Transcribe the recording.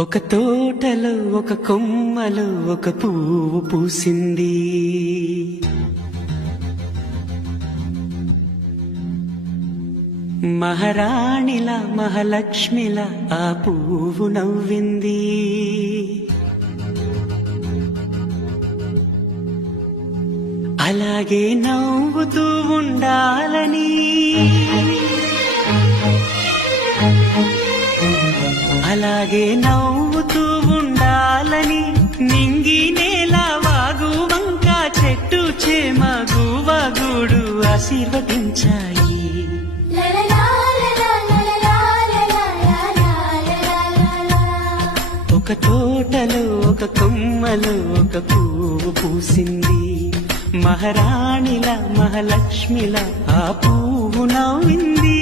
ఒక తోటలో ఒక కొమ్మలో ఒక పువ్వు పూసింది. మహారాణిలా మహాలక్ష్మిలా ఆ పువ్వు నవ్వింది. అలాగే నవ్వుతూ ఉండాలని, అలాగే నవ్వుతూ ఉండాలని నింగి నేల వాగు వంక చెట్టు చేమ గువగూడు ఆశీర్వదించాయి. ఒక తోటలో ఒక కొమ్మలో ఒక పువ్వు పూసింది. మహారాణిలా మహాలక్ష్మిలా ఆ పువ్వు నవ్వింది.